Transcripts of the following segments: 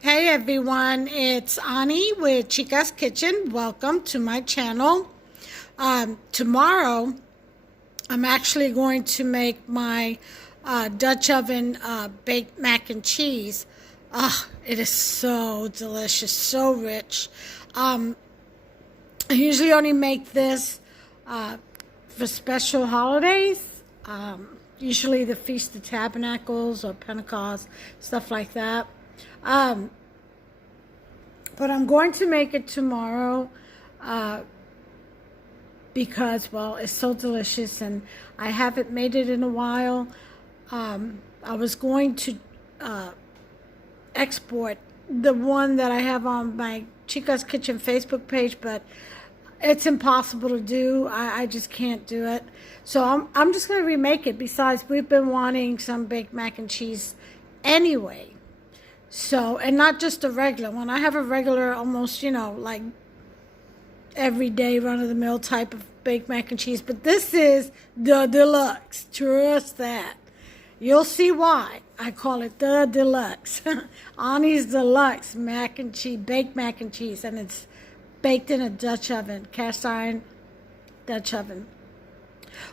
Hey everyone, it's Ani with Chica's Kitchen. Welcome to my channel. Tomorrow, I'm actually going to make my Dutch oven baked mac and cheese. It is so delicious, so rich. I usually only make this for special holidays. Usually the Feast of Tabernacles or Pentecost, stuff like that. Um, but I'm going to make it tomorrow because, well, it's so delicious and I haven't made it in a while. I was going to export the one that I have on my Chica's Kitchen Facebook page, but it's impossible to do. I just can't do it. So I'm just going to remake it. Besides, we've been wanting some baked mac and cheese anyway. So, and not just a regular one. I have a regular, almost, like everyday run-of-the-mill type of baked mac and cheese. But this is the deluxe. Trust that. You'll see why I call it the deluxe. Ani's Deluxe mac and cheese, baked mac and cheese. And it's baked in a Dutch oven, cast iron Dutch oven.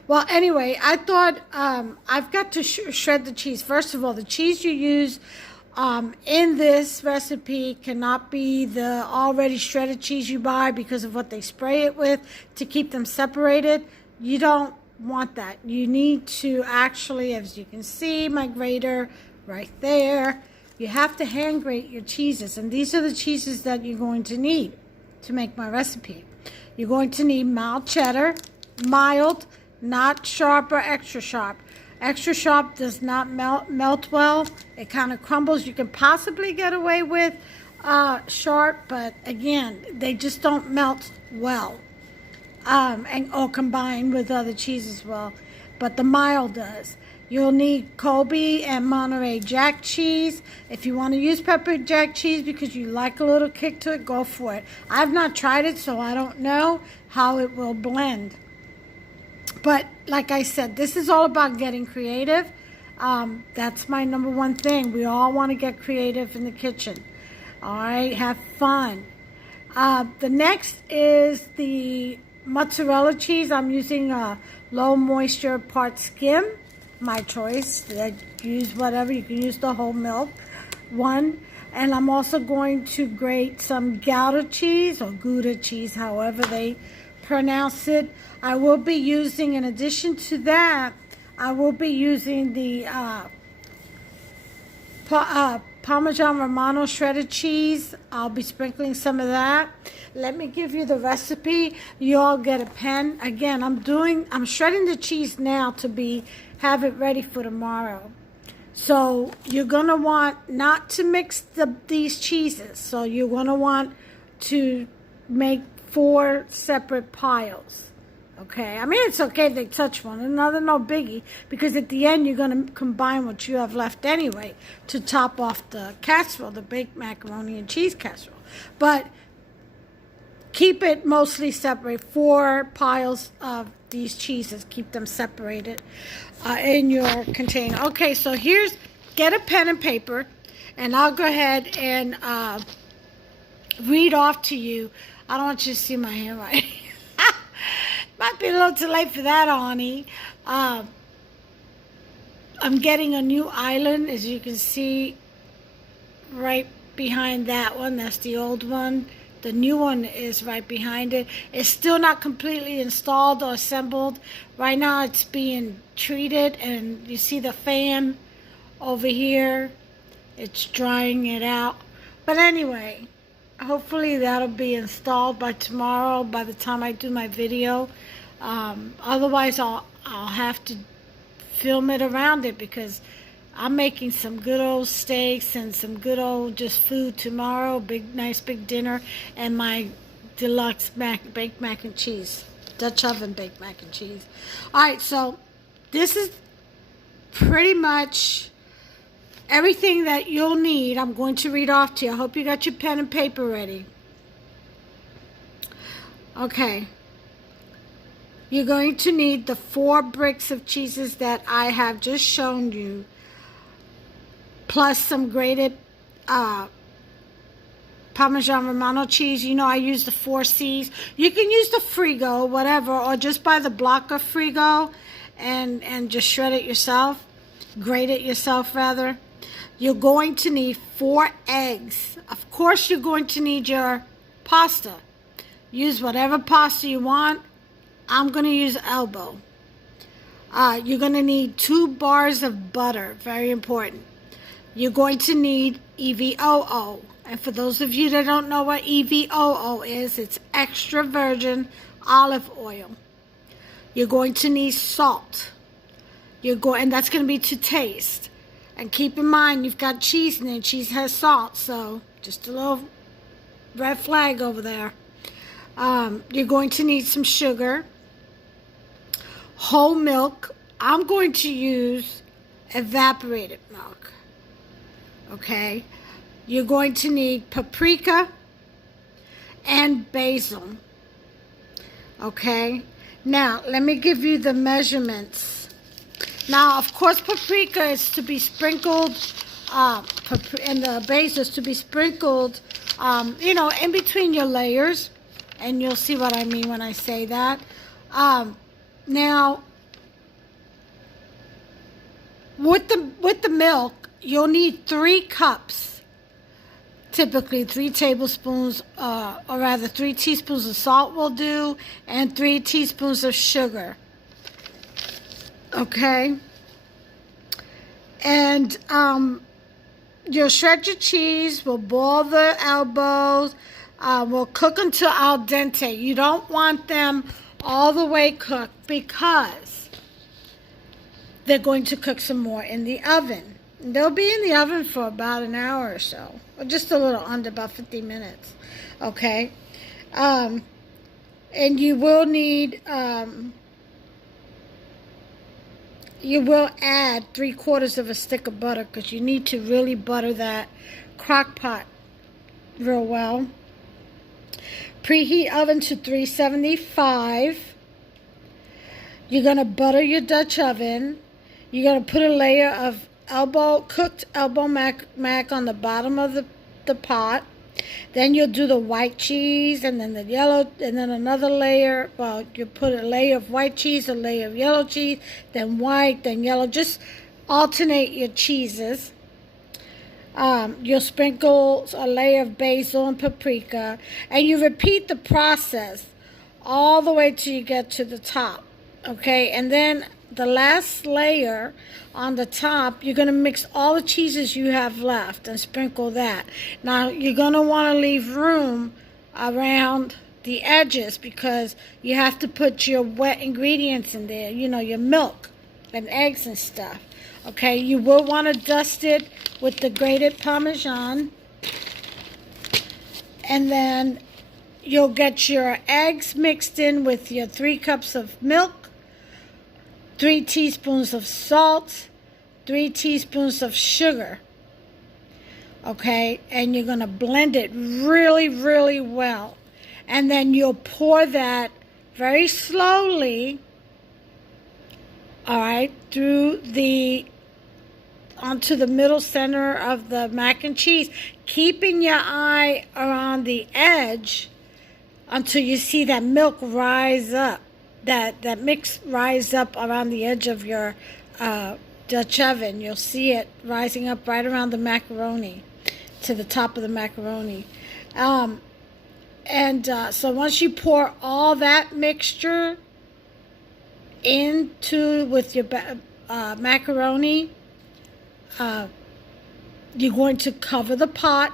Well, anyway, I thought I've got to shred the cheese. First of all, the cheese you use in this recipe cannot be the already shredded cheese you buy because of what they spray it with to keep them separated. You don't want that. You need to actually, as you can see, my grater right there, you have to hand grate your cheeses. And these are the cheeses that you're going to need to make my recipe. You're going to need mild cheddar, mild, not sharp or extra sharp. Extra sharp does not melt well. It kind of crumbles. You can possibly get away with sharp, but again, they just don't melt well, or combine with other cheeses well. But the mild does. You'll need Colby and Monterey Jack cheese. If you want to use pepper jack cheese because you like a little kick to it, go for it. I've not tried it, so I don't know how it will blend. But like I said, this is all about getting creative. That's my number one thing. We all want to get creative in the kitchen. All right, have fun. The next is the mozzarella cheese. I'm using a low moisture part skim. My choice. Use whatever. You can use the whole milk one. And I'm also going to grate some Gouda cheese or Gouda cheese, however they pronounce it. I will be using, in addition to that, I will be using the Parmesan Romano shredded cheese. I'll be sprinkling some of that. Let me give you the recipe. You all get a pen. Again, I'm shredding the cheese now to have it ready for tomorrow. So you're gonna want not to mix these cheeses. So you're gonna want to make 4 separate piles. Okay, I mean, it's okay if they touch one another, no biggie, because at the end you're going to combine what you have left anyway to top off the casserole, the baked macaroni and cheese casserole. But keep it mostly separate. 4 piles of these cheeses, keep them separated in your container. Okay, so get a pen and paper, and I'll go ahead and read off to you. I don't want you to see my handwriting. Might be a little too late for that, Ani. I'm getting a new island, as you can see, right behind that one. That's the old one. The new one is right behind it. It's still not completely installed or assembled. Right now it's being treated, and you see the fan over here. It's drying it out. But anyway, hopefully that'll be installed by tomorrow, by the time I do my video. Otherwise, I'll have to film it around it because I'm making some good old steaks and some good old just food tomorrow. Nice big dinner, and my deluxe baked mac and cheese, Dutch oven baked mac and cheese. All right, so this is pretty much everything that you'll need. I'm going to read off to you. I hope you got your pen and paper ready. Okay. You're going to need the 4 bricks of cheeses that I have just shown you, plus some grated Parmesan Romano cheese. You know, I use the 4Cs. You can use the Frigo, whatever, or just buy the block of Frigo and just shred it yourself. Grate it yourself, rather. You're going to need 4 eggs. Of course, you're going to need your pasta. Use whatever pasta you want. I'm going to use elbow. You're going to need 2 bars of butter. Very important. You're going to need EVOO. And for those of you that don't know what EVOO is, it's extra virgin olive oil. You're going to need salt. And that's going to be to taste. And keep in mind, you've got cheese in there. Cheese has salt, so just a little red flag over there. You're going to need some sugar, whole milk. I'm going to use evaporated milk. Okay? You're going to need paprika and basil. Okay? Now, let me give you the measurements. Now, of course, paprika is to be sprinkled, and the basil is to be sprinkled, in between your layers. And you'll see what I mean when I say that. Now, with the milk, you'll need 3 cups. Typically 3 tablespoons, or rather 3 teaspoons of salt will do, and 3 teaspoons of sugar. Okay? And you'll shred your cheese, we'll boil the elbows, we'll cook until al dente. You don't want them all the way cooked because they're going to cook some more in the oven. They'll be in the oven for about an hour or so, or just a little under, about 50 minutes. Okay? And you will need, you will add 3/4 of a stick of butter because you need to really butter that crock pot real well. Preheat oven to 375. You're going to butter your Dutch oven. You're going to put a layer of cooked elbow mac on the bottom of the pot. Then you'll do the white cheese and then the yellow, and then another layer. Well, you put a layer of white cheese, a layer of yellow cheese, then white, then yellow. Just alternate your cheeses. You'll sprinkle a layer of basil and paprika, and you repeat the process all the way till you get to the top. Okay, and then the last layer on the top, you're going to mix all the cheeses you have left and sprinkle that. Now, you're going to want to leave room around the edges because you have to put your wet ingredients in there, your milk and eggs and stuff. Okay, you will want to dust it with the grated Parmesan. And then you'll get your eggs mixed in with your 3 cups of milk, 3 teaspoons of salt, 3 teaspoons of sugar. Okay, and you're going to blend it really, really well. And then you'll pour that very slowly, all right, onto the middle center of the mac and cheese, keeping your eye around the edge until you see that milk rise up. That mix rise up around the edge of your Dutch oven. You'll see it rising up right around the macaroni, to the top of the macaroni. So once you pour all that mixture with your macaroni, you're going to cover the pot.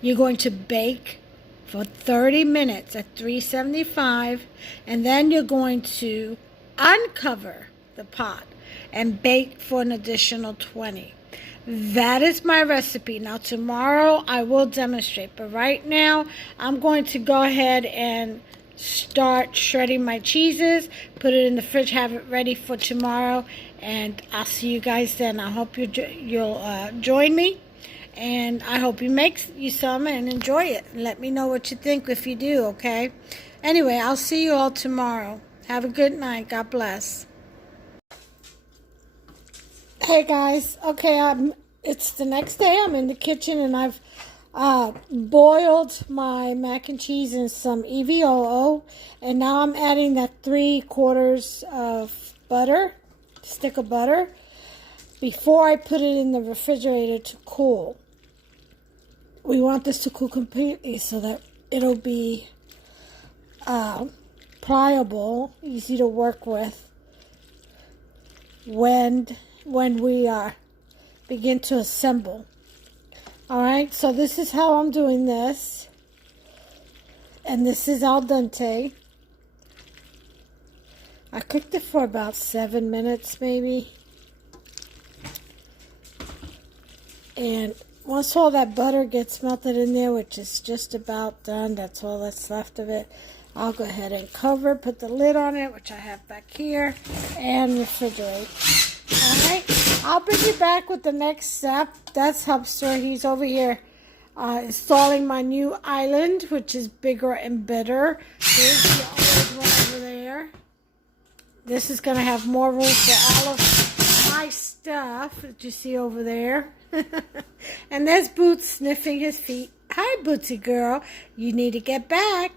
You're going to bake for 30 minutes at 375, and then you're going to uncover the pot and bake for an additional 20. That is my recipe. Now tomorrow I will demonstrate, but right now I'm going to go ahead and start shredding my cheeses, put it in the fridge, have it ready for tomorrow, and I'll see you guys then. I hope you'll join me. And I hope you make you some and enjoy it. And let me know what you think if you do, okay? Anyway, I'll see you all tomorrow. Have a good night. God bless. Hey, guys. Okay, it's the next day. I'm in the kitchen, and I've boiled my mac and cheese in some EVOO, and now I'm adding that 3/4 of butter, stick of butter, before I put it in the refrigerator to cool. We want this to cool completely so that it'll be pliable, easy to work with when we begin to assemble. Alright, so this is how I'm doing this. And this is al dente. I cooked it for about 7 minutes maybe. And once all that butter gets melted in there, which is just about done, that's all that's left of it, I'll go ahead and cover, put the lid on it, which I have back here, and refrigerate. Alright, I'll bring you back with the next step. That's Hubster. He's over here installing my new island, which is bigger and better. There's the old one over there. This is going to have more room for all of my stuff that you see over there. And there's Boots sniffing his feet. Hi, Bootsy girl. You need to get back.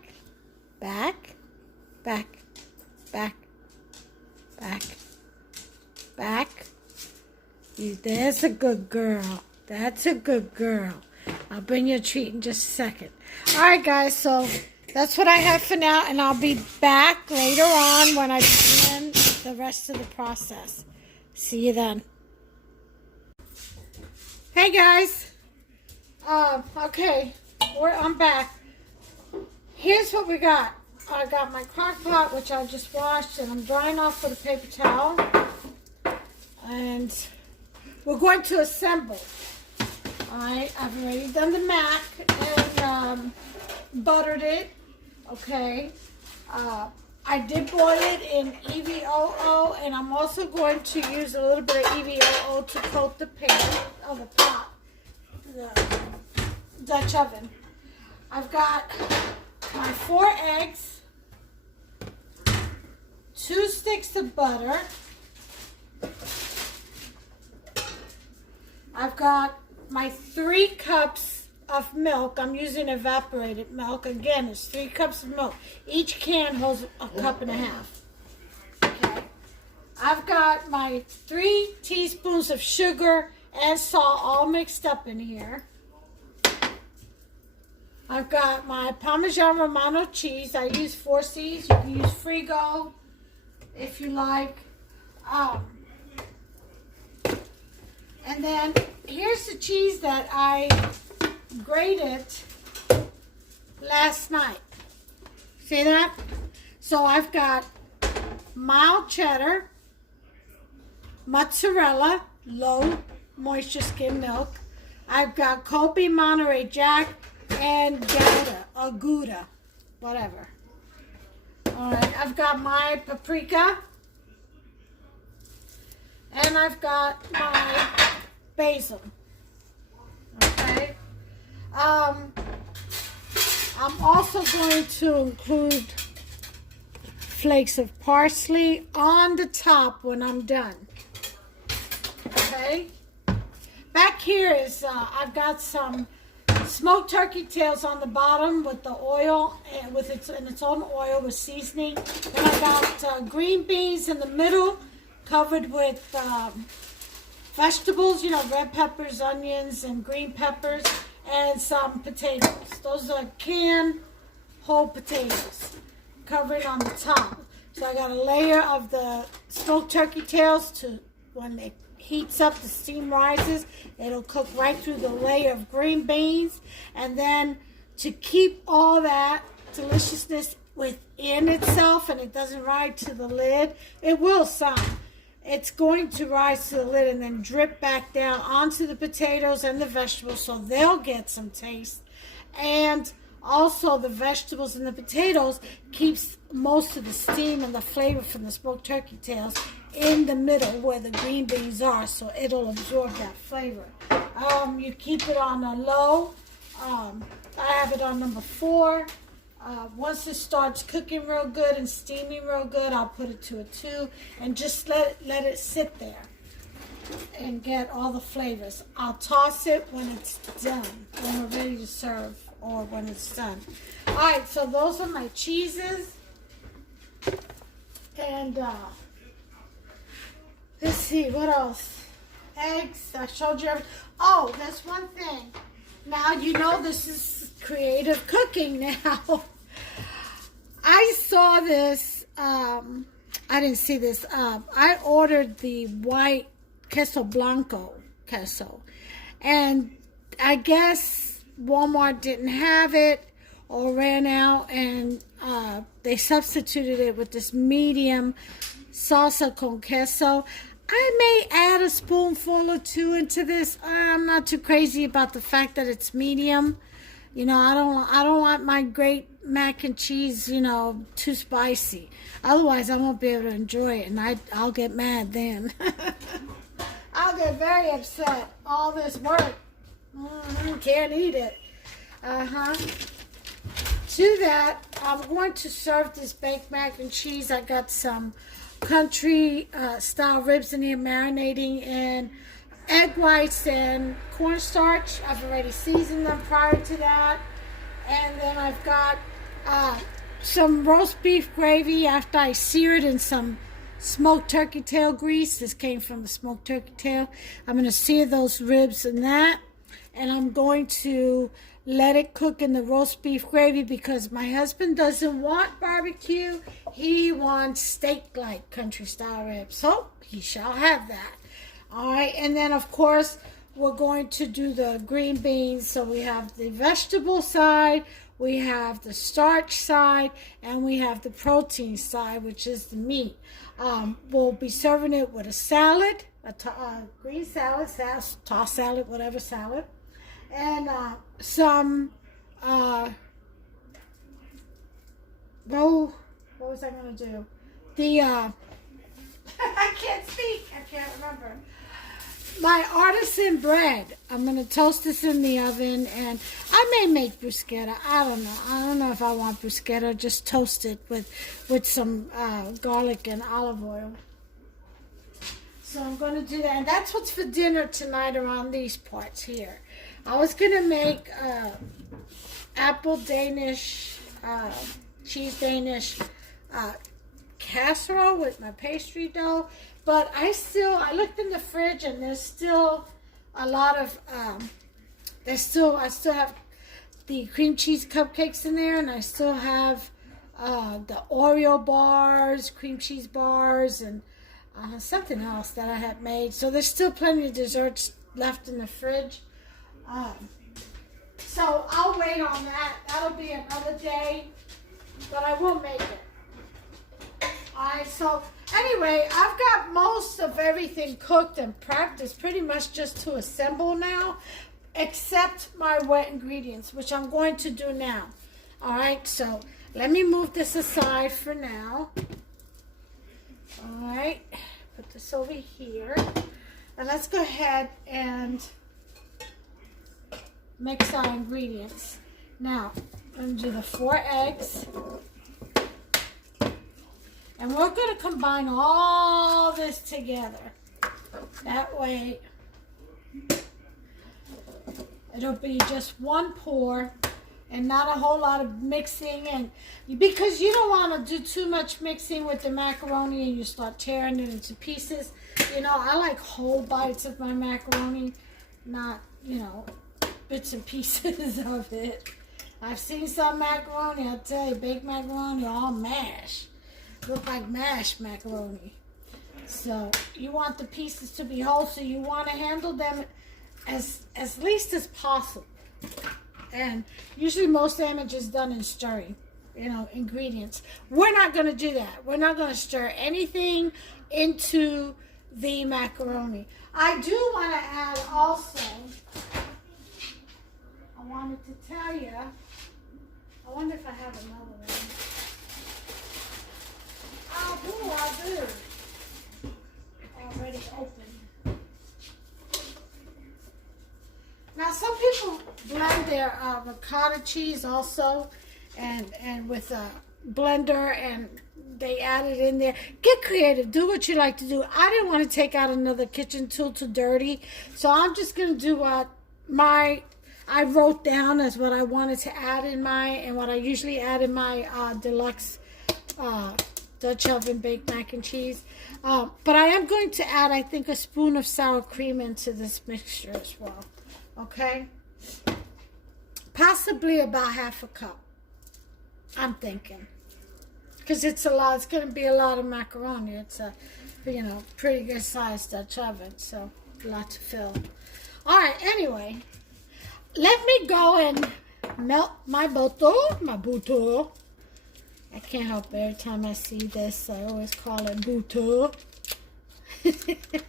Back. Back. Back. Back. Back. There's a good girl. That's a good girl. I'll bring you a treat in just a second. Alright, guys, so that's what I have for now, and I'll be back later on when I begin the rest of the process. See you then. Hey, guys. Okay, I'm back. Here's what we got. I got my crock pot, which I just washed, and I'm drying off with a paper towel. And we're going to assemble. Alright, I've already done the mac and buttered it. Okay. I did boil it in EVOO, and I'm also going to use a little bit of EVOO to coat the pan of the pot, the Dutch oven. I've got my 4 eggs, 2 sticks of butter. I've got my 3 cups of milk. I'm using evaporated milk. Again, it's 3 cups of milk. Each can holds a cup and a half. Okay. I've got my 3 teaspoons of sugar and salt all mixed up in here. I've got my Parmesan Romano cheese. I use 4C's. You can use Frigo if you like. And then here's the cheese that I grated last night. See that? So I've got mild cheddar, mozzarella, low moisture skim milk. I've got Colby Monterey Jack and Gouda or Gouda, whatever. Alright, I've got my paprika. And I've got my basil. Okay. I'm also going to include flakes of parsley on the top when I'm done. Okay. Back here is I've got some smoked turkey tails on the bottom with the oil and with its own oil with seasoning. Then I've got green beans in the middle, covered with vegetables, you know, red peppers, onions, and green peppers, and some potatoes. Those are canned whole potatoes covered on the top. So I got a layer of the smoked turkey tails to, when it heats up, the steam rises, it'll cook right through the layer of green beans. And then to keep all that deliciousness within itself and it doesn't rise to the lid, it will some. It's going to rise to the lid and then drip back down onto the potatoes and the vegetables, so they'll get some taste. And also the vegetables and the potatoes keeps most of the steam and the flavor from the smoked turkey tails in the middle where the green beans are, so it'll absorb that flavor. You keep it on a low. I have it on number 4. Once it starts cooking real good and steaming real good, I'll put it to a 2 and just let it sit there. and get all the flavors. I'll toss it when it's done, when we're ready to serve, or when it's done. All right, so those are my cheeses. And let's see, what else? Eggs, I showed you. Oh, that's one thing. Now, you know this is creative cooking now. I saw this, I didn't see this. I ordered the white queso blanco queso. And I guess Walmart didn't have it or ran out, and they substituted it with this medium salsa con queso. I may add a spoonful or two into this. I'm not too crazy about the fact that it's medium. You know, I don't want my great mac and cheese, you know, too spicy. Otherwise, I won't be able to enjoy it, and I'll get mad then. I'll get very upset. All this work, can't eat it. To that, I'm going to serve this baked mac and cheese. I got some country style ribs in here, marinating in egg whites and cornstarch. I've already seasoned them prior to that. And then I've got some roast beef gravy after I sear it in some smoked turkey tail grease. This came from the smoked turkey tail. I'm going to sear those ribs in that. And I'm going to let it cook in the roast beef gravy because my husband doesn't want barbecue. He wants steak-like country style ribs. So he shall have that. All right. And then, of course, we're going to do the green beans. So we have the vegetable side, we have the starch side, and we have the protein side, which is the meat. We'll be serving it with a salad, a green salad, tossed salad, whatever salad. And some, what was I going to do? The, I can't speak. I can't remember. My artisan bread. I'm going to toast this in the oven, and I may make bruschetta. I don't know. I don't know if I want bruschetta. Just toast it with some garlic and olive oil. So I'm going to do that. And that's what's for dinner tonight around these parts here. I was going to make apple Danish, cheese Danish casserole with my pastry dough. But I looked in the fridge and there's still a lot of, I still have the cream cheese cupcakes in there, and I still have the Oreo bars, cream cheese bars, and something else that I had made. So there's still plenty of desserts left in the fridge. So I'll wait on that. That'll be another day, but I will make it. Alright, so anyway, I've got most of everything cooked and prepped. It's pretty much just to assemble now, except my wet ingredients, which I'm going to do now. Alright, so let me move this aside for now. Alright, put this over here. And let's go ahead and mix our ingredients. Now, I'm going to do the 4 eggs. And we're going to combine all this together. That way, it'll be just one pour and not a whole lot of mixing. And because you don't want to do too much mixing with the macaroni and you start tearing it into pieces. You know, I like whole bites of my macaroni, not, you know, bits and pieces of it. I've seen some macaroni, I'll tell you, baked macaroni, all mashed. Look like mashed macaroni. So you want the pieces to be whole, so you want to handle them as least as possible. And usually most damage is done in stirring, you know, ingredients. We're not going to do that. We're not going to stir anything into the macaroni. I do want to add also, I wanted to tell you, I wonder if I have another one. I do. Already open. Now some people blend their ricotta cheese also, and with blender and they added in there. Get creative. Do what you like to do. I didn't want to take out another kitchen tool too dirty. So I'm just going to do what I wrote down as what I wanted to add in my, and what I usually add in my Deluxe Dutch oven baked mac and cheese. But I am going to add, I think, a spoon of sour cream into this mixture as well. Okay? Possibly about half a cup. I'm thinking. Because it's a lot. It's going to be a lot of macaroni. It's a, pretty good sized Dutch oven. So, a lot to fill. Alright, anyway. Let me go and melt my butter. I can't help it. Every time I see this, I always call it butter. It's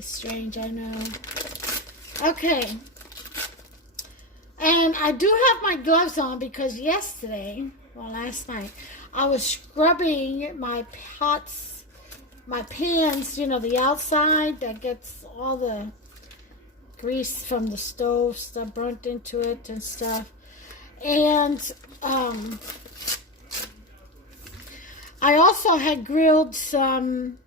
strange, I know. Okay. And I do have my gloves on because last night, I was scrubbing my pots, my pans, the outside that gets all the grease from the stove stuff burnt into it and stuff. And I also had grilled some,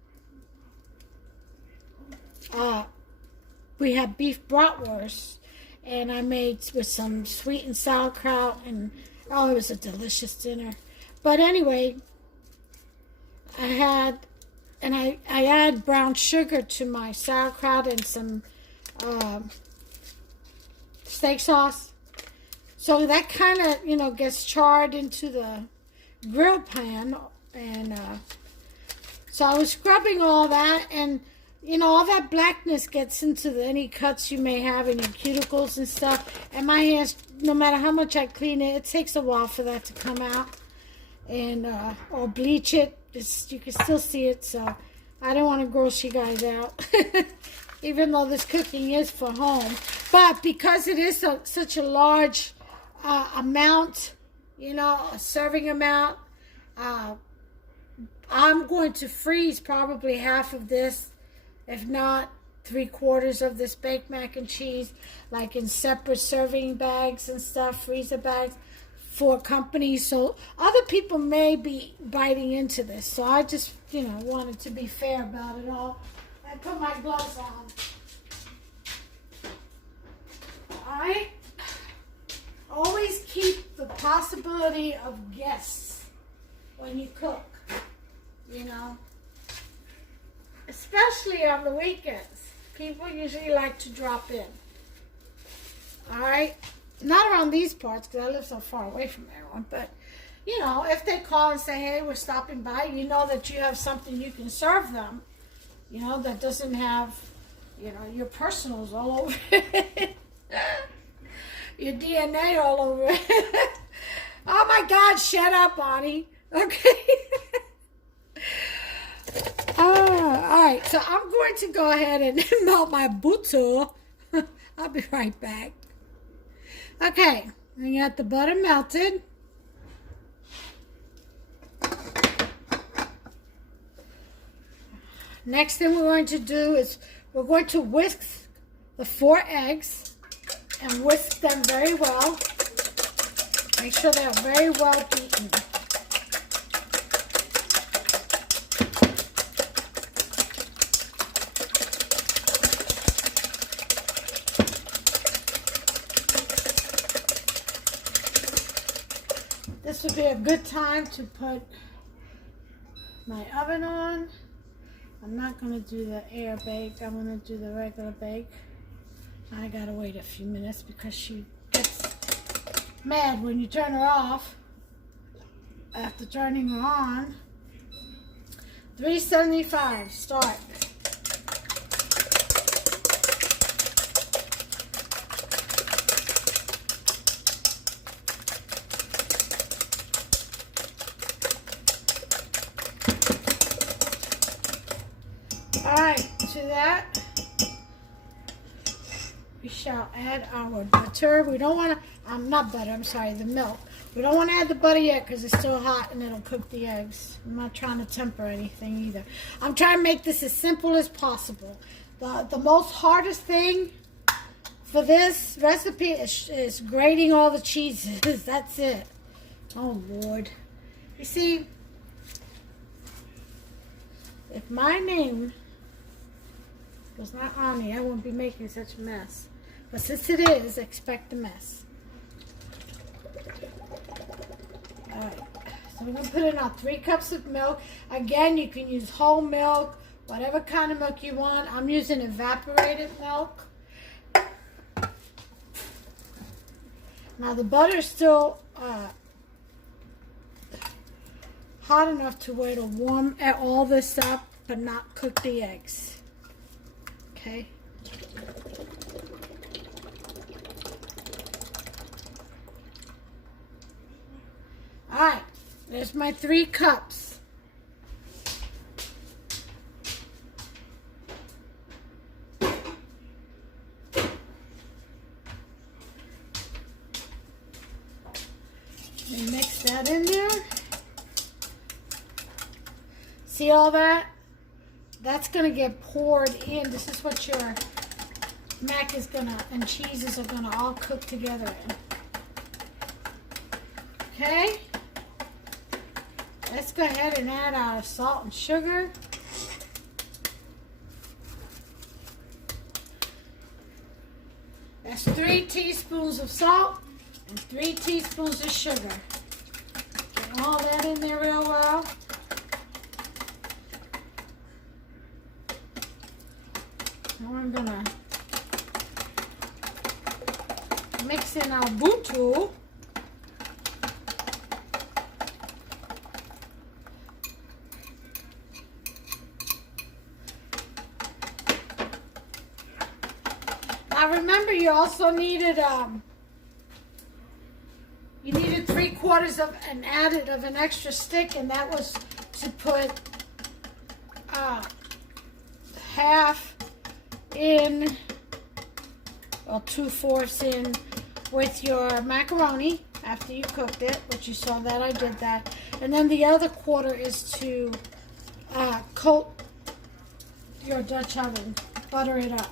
we had beef bratwurst, and I made with some sweet and sauerkraut, and it was a delicious dinner. But anyway, I add brown sugar to my sauerkraut and some steak sauce. So that kind of, gets charred into the grill pan. And so I was scrubbing all that, and all that blackness gets into any cuts you may have in your cuticles and stuff. And my hands, no matter how much I clean it, it takes a while for that to come out. And or bleach it, you can still see it. So I don't want to gross you guys out, even though this cooking is for home. But because it is such a large amount, a serving amount, I'm going to freeze probably half of this, if not 3/4 of this baked mac and cheese, like in separate serving bags and stuff, freezer bags for companies. So other people may be biting into this. So I just, wanted to be fair about it all. I put my gloves on. Alright? Always keep the possibility of guests when you cook. Especially on the weekends. People usually like to drop in. Alright? Not around these parts because I live so far away from everyone. But, if they call and say, hey, we're stopping by, that you have something you can serve them. That doesn't have, your personals all over it. Your DNA all over it. Oh my God, shut up, Bonnie. Okay. Alright, so I'm going to go ahead and melt my butter. I'll be right back. Okay, I got the butter melted. Next thing we're going to do is we're going to whisk the 4 eggs and whisk them very well. Make sure they're very well beaten. This would be a good time to put my oven on. I'm not going to do the air bake. I'm going to do the regular bake. I got to wait a few minutes because she gets mad when you turn her off. After turning her on. 375. Start. Alright, to that, we shall add our butter. We don't want to, not butter, I'm sorry, the milk. We don't want to add the butter yet because it's still hot and it'll cook the eggs. I'm not trying to temper anything either. I'm trying to make this as simple as possible. The most hardest thing for this recipe is grating all the cheeses. That's it. Oh, Lord. You see, if my name was not on it, I wouldn't be making such a mess. But since it is, expect a mess. Alright, so we're going to put in our 3 cups of milk. Again, you can use whole milk, whatever kind of milk you want. I'm using evaporated milk. Now the butter is still hot enough to where it'll warm all this up, but not cook the eggs. Okay. All right, there's my 3 cups. And mix that in there. See all that? That's going to get poured in. This is what your mac is going to, and cheeses are going to all cook together in. Okay? Let's go ahead and add our salt and sugar. That's 3 teaspoons of salt and 3 teaspoons of sugar. Get all that in there real well. Now I'm gonna mix in our butu. Now remember, you also needed you needed 3/4 of an extra stick, and that was to put half in, well, 2/4 in with your macaroni after you cooked it, which you saw that I did that, and then the other 1/4 is to coat your Dutch oven, butter it up.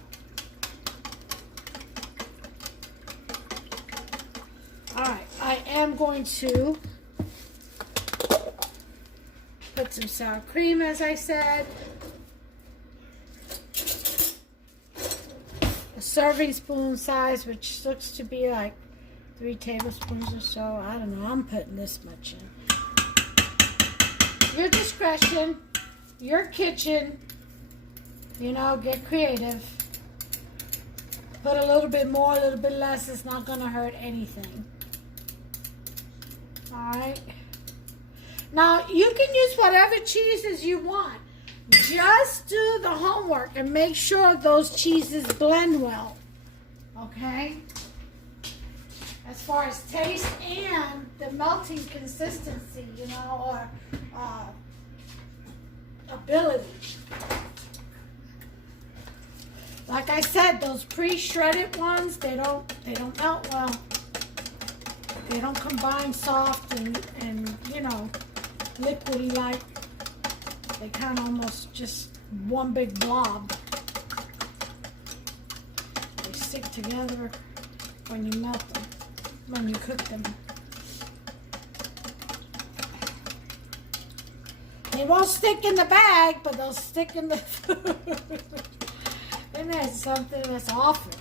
Alright, I am going to put some sour cream, as I said. A serving spoon size, which looks to be like 3 tablespoons or so. I don't know, I'm putting this much in. Your discretion, your kitchen, you know, get creative. Put a little bit more, a little bit less, it's not going to hurt anything. Alright. Now, you can use whatever cheeses you want. Just do the homework and make sure those cheeses blend well. Okay? As far as taste and the melting consistency, you know, or ability. Like I said, those pre-shredded ones, they don't melt well. They don't combine soft and you know, liquidy like. They kind of almost just one big blob. They stick together when you melt them, when you cook them. They won't stick in the bag, but they'll stick in the food. Isn't that something that's awful?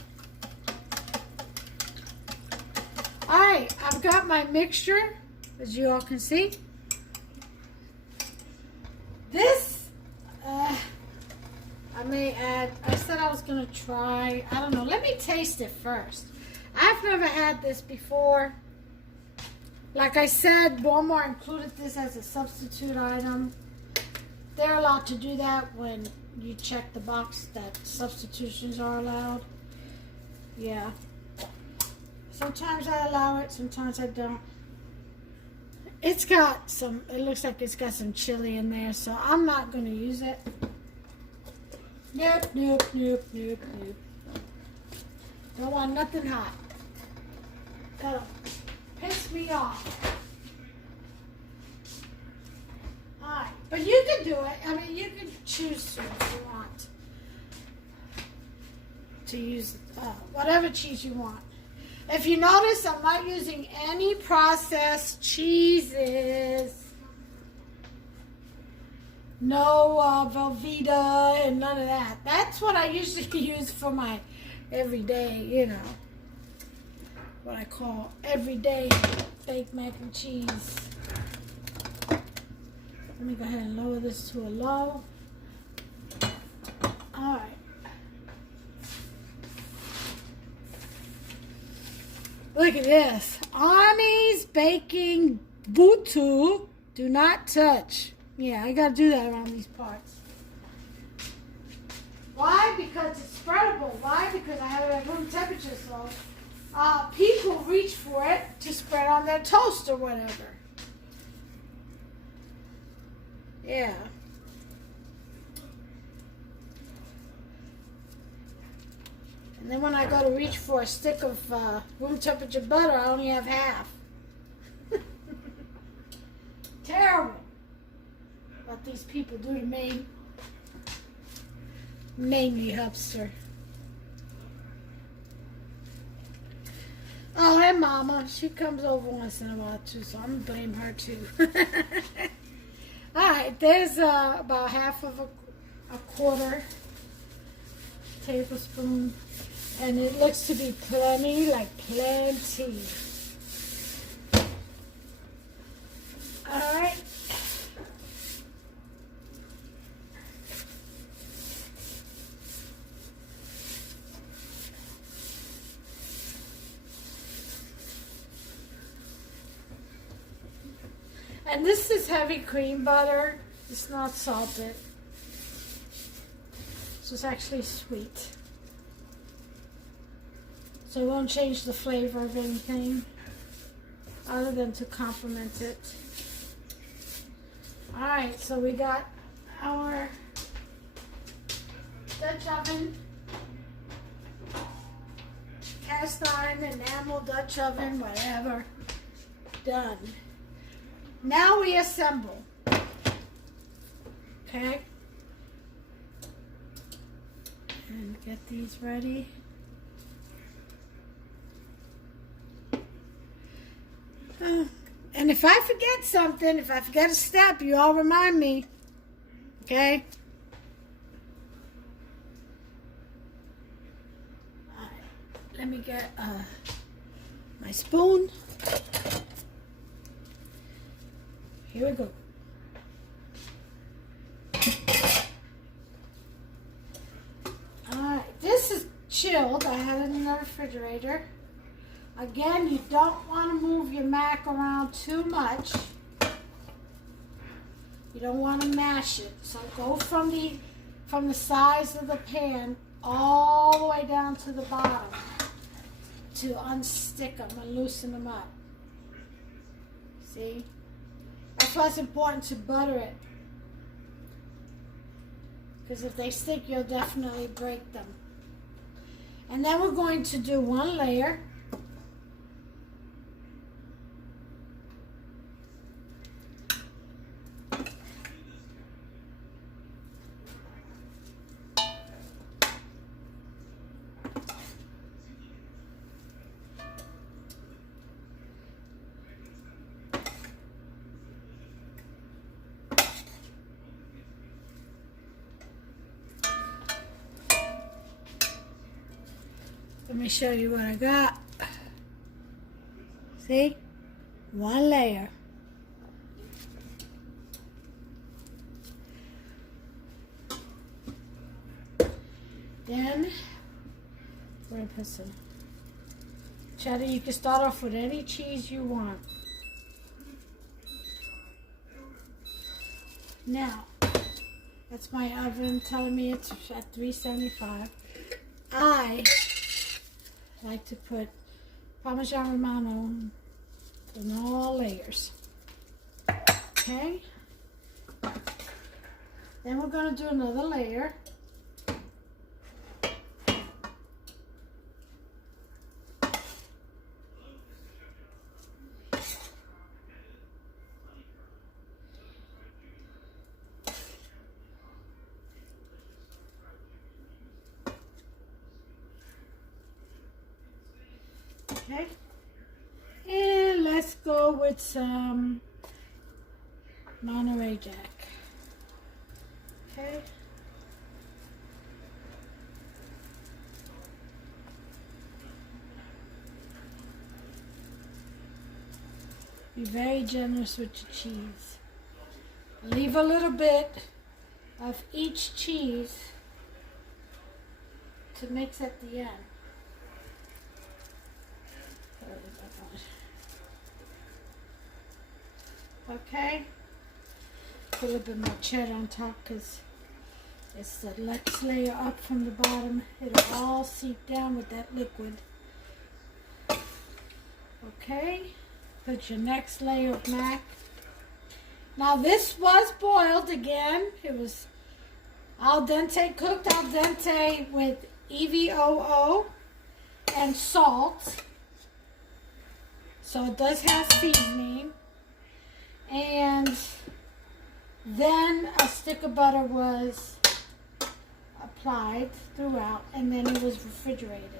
Alright, I've got my mixture, as you all can see. This, I may add, I said I was going to try, I don't know, let me taste it first. I've never had this before. Like I said, Walmart included this as a substitute item. They're allowed to do that when you check the box that substitutions are allowed. Yeah. Sometimes I allow it, sometimes I don't. It's got some, it looks like it's got some chili in there, so I'm not going to use it. Nope, nope, nope, nope, nope. Don't want nothing hot. That'll piss me off. Alright, but you can do it. I mean, you can choose to if you want to use whatever cheese you want. If you notice, I'm not using any processed cheeses. No Velveeta and none of that. That's what I usually use for my everyday, you know, what I call everyday baked mac and cheese. Let me go ahead and lower this to a low. All right. Look at this. Arnie's Baking Butu. Do not touch. Yeah, I gotta do that around these parts. Why? Because it's spreadable. Why? Because I have it at room temperature, so people reach for it to spread on their toast or whatever. Yeah. And then when I go to reach for a stick of room temperature butter, I only have half. Terrible. What these people do to me. Mainly Hubster. Oh, and Mama. She comes over once in a while too, so I'm gonna blame her too. Alright, there's about half of a quarter tablespoon. And it looks to be plenty, like plenty. Alright. And this is heavy cream butter. It's not salted. So it's actually sweet. So it won't change the flavor of anything other than to complement it. Alright, so we got our Dutch oven, cast iron, enamel, Dutch oven, whatever, done. Now we assemble. Okay? And get these ready. And if I forget something, if I forget a step, you all remind me. Okay? All right. Let me get my spoon. Here we go. All right. This is chilled. I had it in the refrigerator. Again, you don't want to move your mac around too much. You don't want to mash it. So go from the size of the pan all the way down to the bottom to unstick them and loosen them up. See? That's why it's important to butter it. Because if they stick, you'll definitely break them. And then we're going to do one layer. Let me show you what I got. See? One layer. Then we're going to put some cheddar. You can start off with any cheese you want. Now, that's my oven telling me it's at 375. I like to put Parmesan Romano in all layers. Okay? Then we're going to do another layer. Okay, and let's go with some Monterey Jack. Okay. Be very generous with your cheese. Leave a little bit of each cheese to mix at the end. Okay. Put a little bit more cheddar on top because it's the next layer up from the bottom. It'll all seep down with that liquid. Okay. Put your next layer of mac. Now this was boiled again. It was al dente, cooked al dente with EVOO and salt. So it does have seasoning. And then a stick of butter was applied throughout, and then it was refrigerated.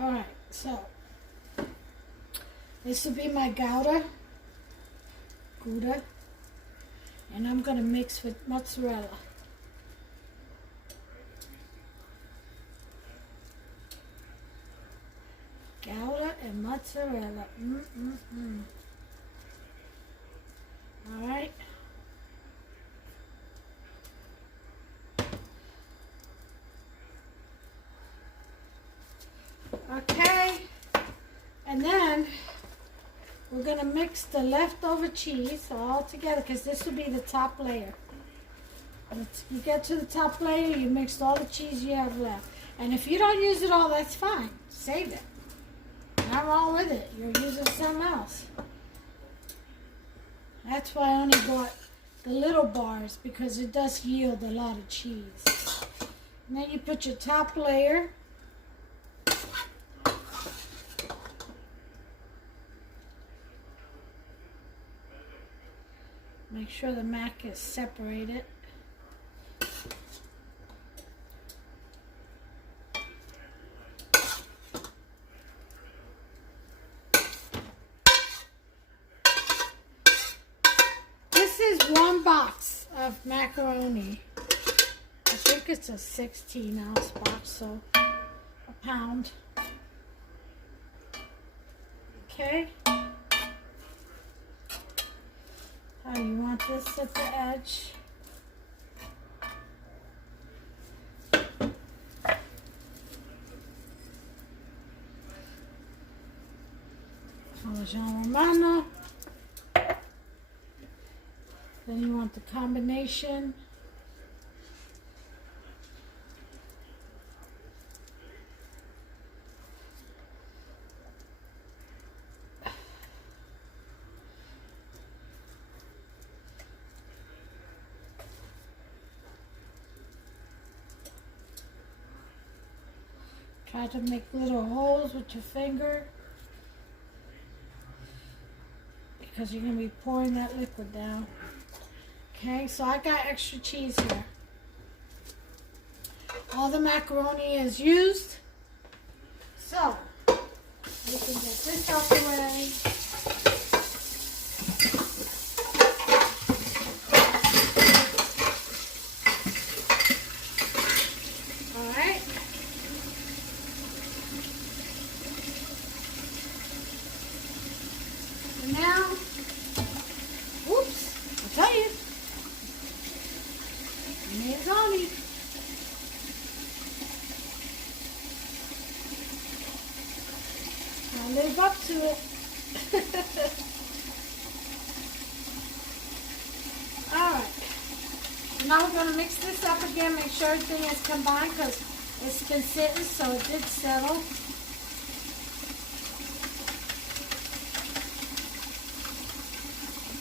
Alright, so this will be my Gouda, and I'm going to mix with mozzarella. Gouda and mozzarella. Alright. Okay. And then we're going to mix the leftover cheese all together because this will be the top layer. You get to the top layer, you mix all the cheese you have left. And if you don't use it all, that's fine. Save it. Not wrong with it. You're using something else. That's why I only bought the little bars because it does yield a lot of cheese. And then you put your top layer. Make sure the mac is separated. This is one box of macaroni. I think it's a 16-ounce box, so a pound. Okay. You want this at the edge. Parmesan Romano. Then you want the combination. Try to make little holes with your finger because you're going to be pouring that liquid down. Okay, so I got extra cheese here. All the macaroni is used. So, we can get this out the way. Now, whoops, I'll tell you, mazzoni. I'll live up to it. Alright, now we're going to mix this up again, make sure everything is combined because it's been sitting, so it did settle.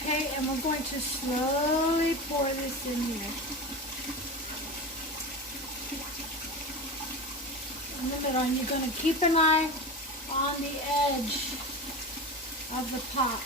Okay, and we're going to slowly pour this in here. In the middle, and you're going to keep an eye on the edge of the pot.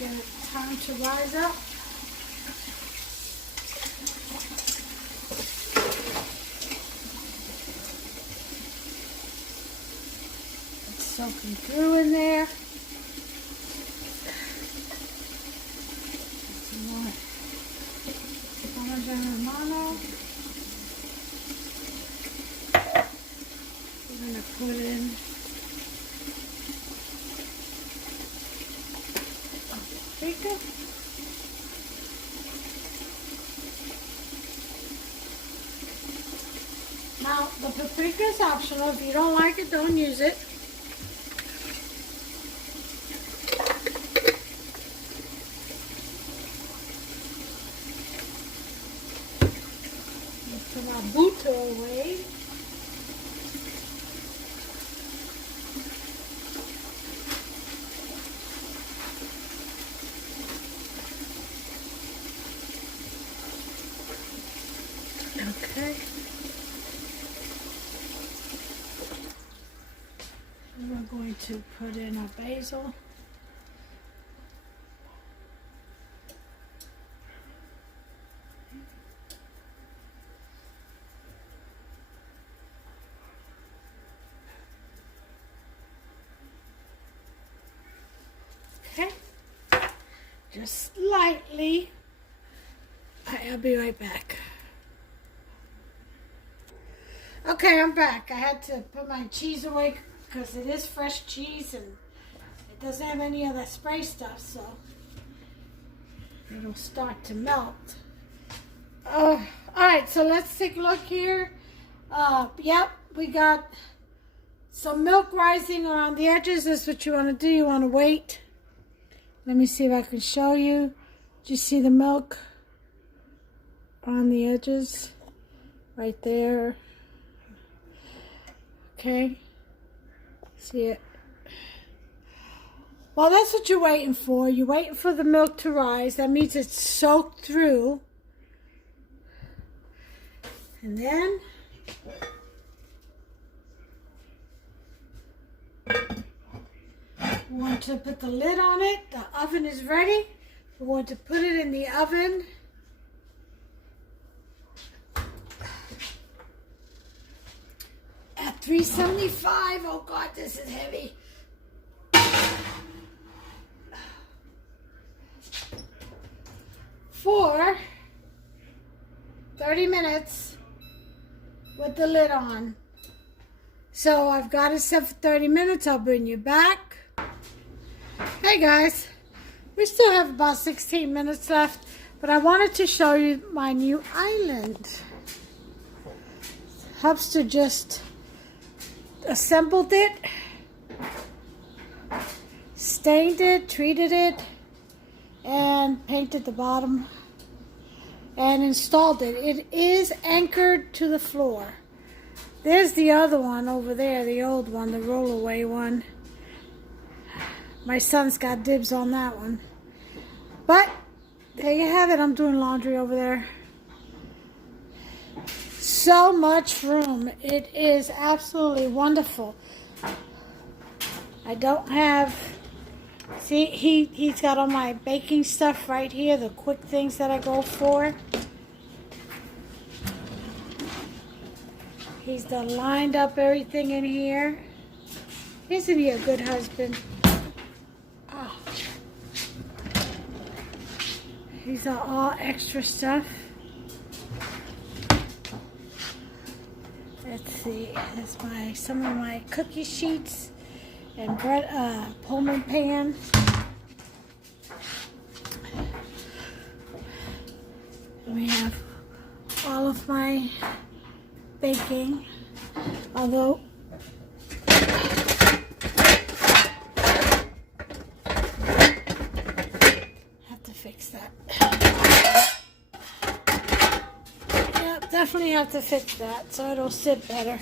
get it time to rise up. It's soaking through in there. Some more Parmesan Romano. We're going to put in paprika. Now, the paprika is optional. If you don't like it, don't use it. Let's put our butter away. Okay. And we're going to put in our basil. Okay. Just lightly. I'll be right back. Okay, I'm back. I had to put my cheese away because it is fresh cheese and it doesn't have any of that spray stuff, so it'll start to melt. Alright, so let's take a look here. Yep, we got some milk rising around the edges. This is what you want to do. You want to wait. Let me see if I can show you. Do you see the milk on the edges? Right there. Okay, see it? Well, that's what you're waiting for. You're waiting for the milk to rise. That means it's soaked through. And then we want to put the lid on it. The oven is ready. We want to put it in the oven. At 375. Oh God, this is heavy. For 30 minutes with the lid on. So I've got it set for 30 minutes. I'll bring you back. Hey guys, we still have about 16 minutes left, but I wanted to show you my new island. Hubster just assembled it, stained it, treated it, and painted the bottom and installed it. It is anchored to the floor. There's the other one over there, the old one, the rollaway one. My son's got dibs on that one. But there you have it. I'm doing laundry over there. So much room. It is absolutely wonderful. I don't have, see, he's got all my baking stuff right here, the quick things that I go for. He's done lined up everything in here. Isn't he a good husband? Oh. These are all extra stuff. Let's see, there's some of my cookie sheets and bread, Pullman pan. And we have all of my baking, although have to fix that. Yep, definitely have to fix that so it'll sit better.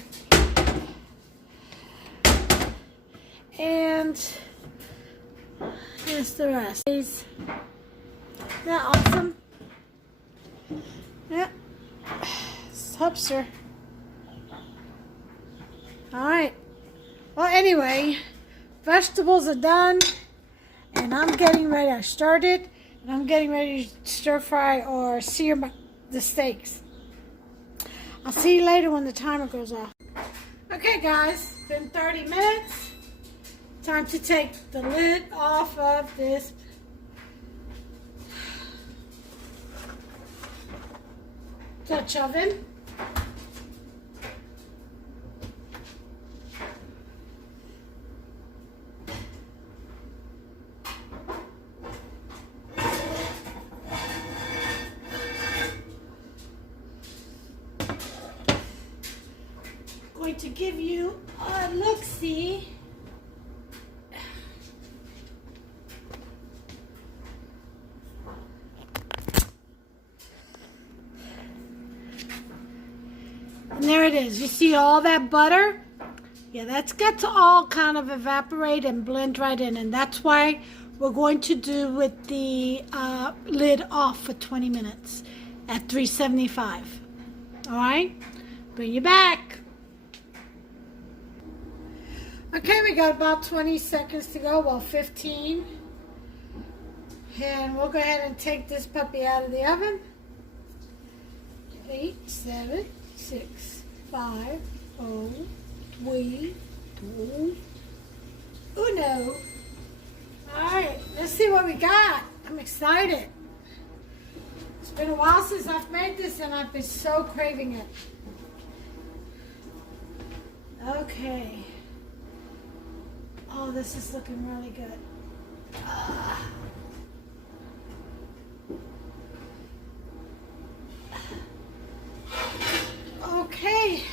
And here's the rest. Isn't that awesome? Yep. Hubster. Alright. Well, anyway, vegetables are done. And I'm getting ready. I started, and I'm getting ready to stir fry or sear the steaks. I'll see you later when the timer goes off. Okay, guys, it's been 30 minutes. Time to take the lid off of this Dutch oven. Going to give you a look-see. And there it is. You see all that butter? Yeah, that's got to all kind of evaporate and blend right in. And that's why we're going to do with the lid off for 20 minutes at 375. All right? Bring you back. Okay, we got about 20 seconds to go. Well, 15. And we'll go ahead and take this puppy out of the oven. 8, 7, 6, 5, 4, 3, 2, 1. All right, let's see what we got. I'm excited. It's been a while since I've made this, and I've been so craving it. Okay. Oh, this is looking really good. Okay.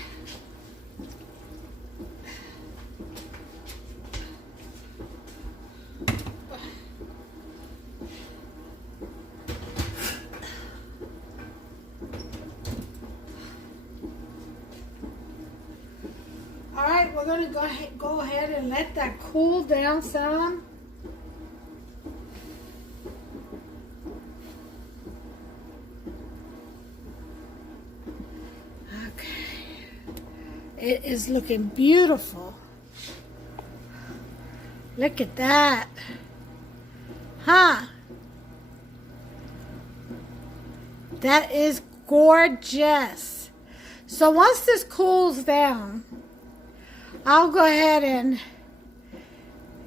All right, we're going to go ahead and let that cool down some. It is looking beautiful. Look at that. Huh? That is gorgeous. So once this cools down, I'll go ahead and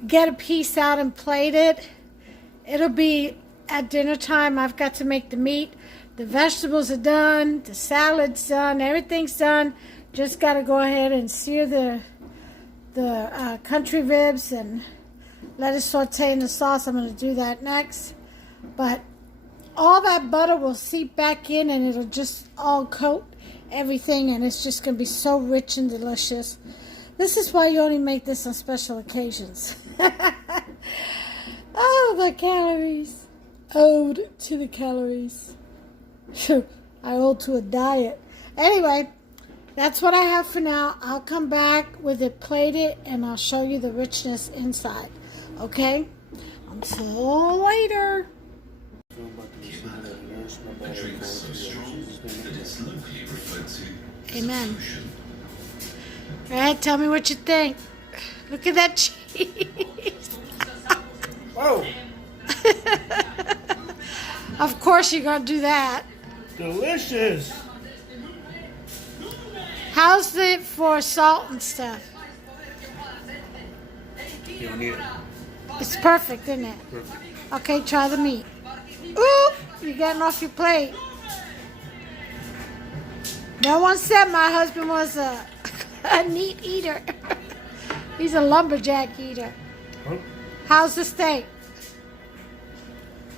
get a piece out and plate it. It'll be at dinner time. I've got to make the meat. The vegetables are done. The salad's done. Everything's done. Just got to go ahead and sear the country ribs and let it saute in the sauce. I'm going to do that next. But all that butter will seep back in, and it'll just all coat everything, and it's just going to be so rich and delicious. This is why you only make this on special occasions. Oh, the calories. Ode to the calories. I ode to a diet. Anyway, that's what I have for now. I'll come back with it plated, and I'll show you the richness inside. Okay? Until later. Amen. All right, tell me what you think. Look at that cheese. Whoa. Of course you're going to do that. Delicious. How's it for salt and stuff? You don't need it. It's perfect, isn't it? Perfect. Okay, try the meat. Ooh, you're getting off your plate. No one said my husband was a neat eater. He's a lumberjack eater. Huh? How's the steak?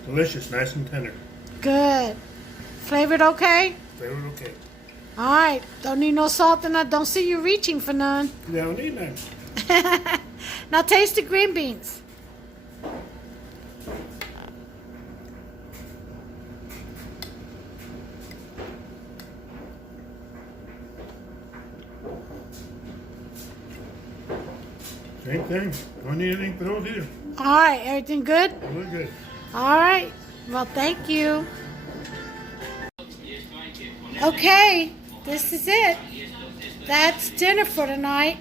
Delicious, nice and tender. Good. Flavored okay? Flavored okay. All right. Don't need no salt in that. Don't see you reaching for none. You don't need none. Now taste the green beans. Same thing. Don't need anything for those either. All right. Everything good? Really good. All right. Well, thank you. Okay. This is it. That's dinner for tonight.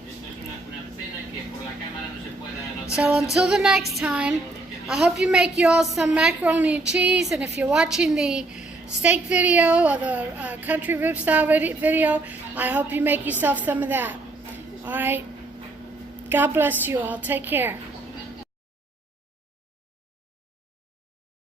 So until the next time, I hope you make you all some macaroni and cheese, and if you're watching the steak video or the country rib style video, I hope you make yourself some of that. All right. God bless you all. Take care.